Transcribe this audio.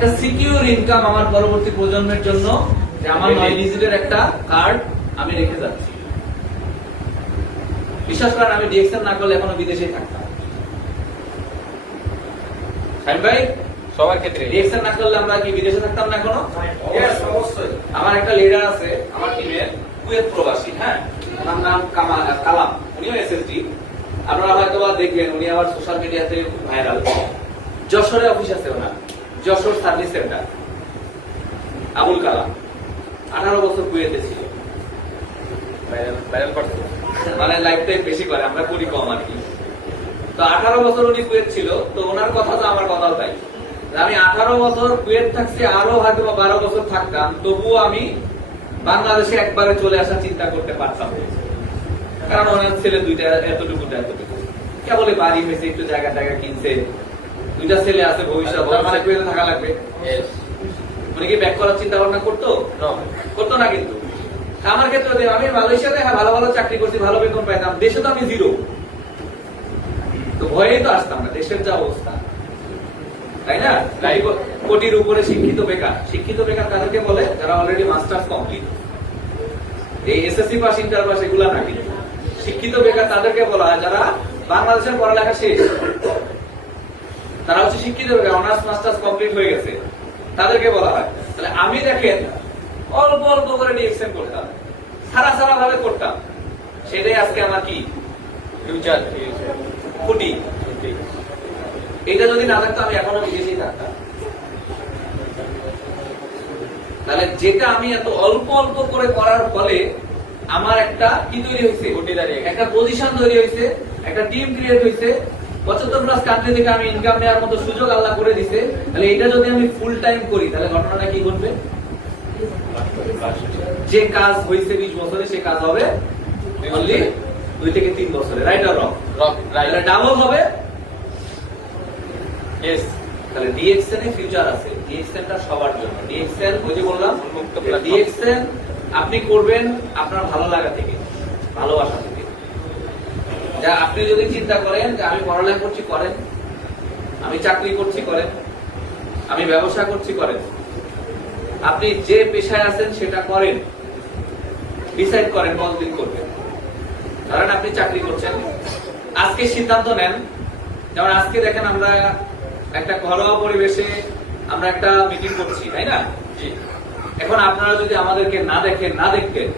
একটা secure income আমার পরবর্তী প্রজন্মের জন্য, যে আমার 9 ডিজিটের একটা কার্ড আমি রেখে যাচ্ছি। বিশ্বাস করেন, আমি ডিএক্সএন না করলে এখনো বিদেশেই থাকতাম। শাহিন ভাই, সবার ক্ষেত্রে ডিএক্সএন না করলে আমরা কি বিদেশে থাকতাম না এখনো? অবশ্যই। আমার একটা লিডার আছে আমার টিমের, কুয়েত প্রবাসী, হ্যাঁ, ওনার নাম কালাম, উনিও এসএসডি। আপনারা হয়তো বা দেখবেন, উনি আবার সোশ্যাল মিডিয়াতে খুব ভাইরাল। যশোরে অফিস আছে ওনার, যশোর সার্ভিস সেন্টার। আবুল কালাম 18 বছর কুয়েতে ছিল। ভাইরাল করতে মানে লাইফ টাইম বেশি করে, আমরা করি কম আর কি। তো 18 বছর উনি কুয়েত ছিল। তো ওনার কথা তো আমার কথাও তাই, আমি 18 বছর কুয়েত থাকছি, আরো হয়তো 12 বছর থাকতাম, তবুও আমি বাংলাদেশে একবারে চলে আসার চিন্তা করতে পারতাম। কারণ ওনার ছেলে দুইটা, এতটুকু কেবল বাড়ি হয়েছে, একটু জায়গা কিনছে, দুইটা ছেলে আছে, ভবিষ্যৎ কুয়েতে থাকা লাগবে। উনি কি ব্যাক করার চিন্তা ভাবনা করতো? করতো না। কিন্তু আমার ক্ষেত্রে আমি মালয়েশিয়াতে ভালো ভালো চাকরি করছি, ভালো বেতন পাইতাম, দেশে তো আমি জিরো। তো ভয়েই তো আসতাম না, দেশের যা অবস্থা, তাই না? কোটির উপরে শিক্ষিত বেকার। শিক্ষিত বেকার কাদেরকে বলে? যারা অলরেডি মাস্টার্স কমপ্লিট, এই এসএসসি পাস, ইন্টার পাস এগুলা না। কিন্তু শিক্ষিত বেকার তাদেরকে বলা হয় যারা বাংলাদেশের পড়ালেখা শেষ, তারা হচ্ছে শিক্ষিত বেকার, অনার্স মাস্টার্স কমপ্লিট হয়ে গেছে, তাদেরকে বলা হয়। তাহলে আমি দেখেন অল্প অল্প করে ডিএক্সএন করতাম, সারা ভাবে করতাম, সেটাই আজকে আমার কি ফিউচার খুঁটি। এটা যদি না থাকতো আমি এখনো বিদেশেই থাকতাম। তাহলে যেটা আমি এত অল্প অল্প করে করার ফলে আমার একটা কি তৈরি হয়েছে, একটা পজিশন তৈরি হয়েছে, একটা টিম ক্রিয়েট হয়েছে, 75+ কান্ট্রি থেকে আমি ইনকাম নেওয়ার মতো সুযোগ আল্লাহ করে দিছে। তাহলে এটা যদি আমি ফুল টাইম করি, তাহলে ঘটনাটা কি ঘটবে? যে কাজ হয়েছে 20 বছরে, সে কাজ হবে অনলি 2 থেকে 3 বছরে। রাইট আর রং? তাহলে ডাবল হবে। ইয়েস। তাহলে ডিএক্সএন এর ফিউচার আছে। ডিএক্সএনটা সবার জন্য। ডিএক্সএন ওই যে বললাম, ডিএক্সএন আপনি করবেন আপনার ভালো লাগা থেকে, ভালোবাসা থেকে। যা আপনি যদি চিন্তা করেন যে আমি পড়ালেখা করছি, করেন। আমি চাকরি করছি, করেন। আমি ব্যবসা করছি, করেন। আপনি যে পেশায় আছেন সেটা করেন, ডিসাইড করেন কতদিন করবেন। ধরেন আপনি চাকরি করছেন, আজকে সিদ্ধান্ত নেন। যেমন আজকে দেখেন আমরা একটা ঘরোয়া পরিবেশে আমরা একটা মিটিং করছি, তাই না? এখন আপনারা যদি আমাদেরকে না দেখেন, না দেখতেন,